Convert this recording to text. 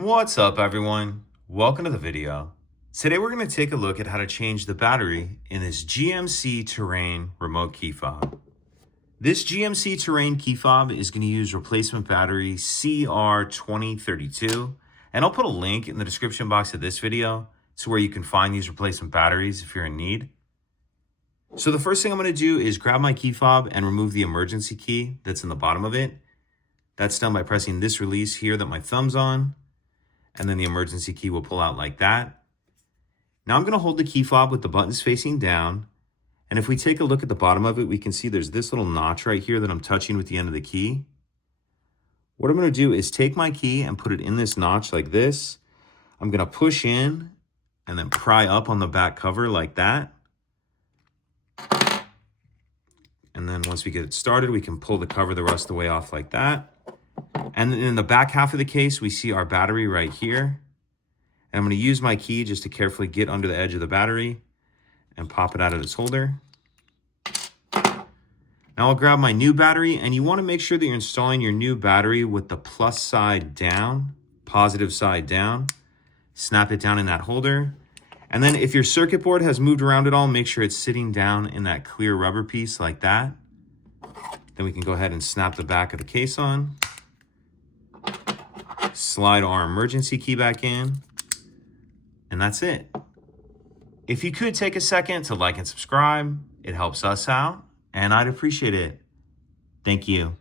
What's up, everyone? Welcome to the video. Today we're going to take a look at how to change the battery in this GMC Terrain remote key fob. This GMC Terrain key fob is going to use replacement battery CR2032, and I'll put a link in the description box of this video to where you can find these replacement batteries if you're in need. So the first thing I'm going to do is grab my key fob and remove the emergency key that's in the bottom of it. That's done by pressing this release here that my thumb's on. And then the emergency key will pull out like that. Now I'm going to hold the key fob with the buttons facing down. And if we take a look at the bottom of it, we can see there's this little notch right here that I'm touching with the end of the key. What I'm going to do is take my key and put it in this notch like this. I'm going to push in and then pry up on the back cover like that. And then once we get it started, we can pull the cover the rest of the way off like that. And in the back half of the case, we see our battery right here. And I'm going to use my key just to carefully get under the edge of the battery and pop it out of its holder. Now I'll grab my new battery, and you want to make sure that you're installing your new battery with the plus side down, positive side down. Snap it down in that holder. And then if your circuit board has moved around at all, make sure it's sitting down in that clear rubber piece like that. Then we can go ahead and snap the back of the case on. Slide our emergency key back in, and that's it. If you could take a second to like and subscribe, it helps us out, and I'd appreciate it. Thank you.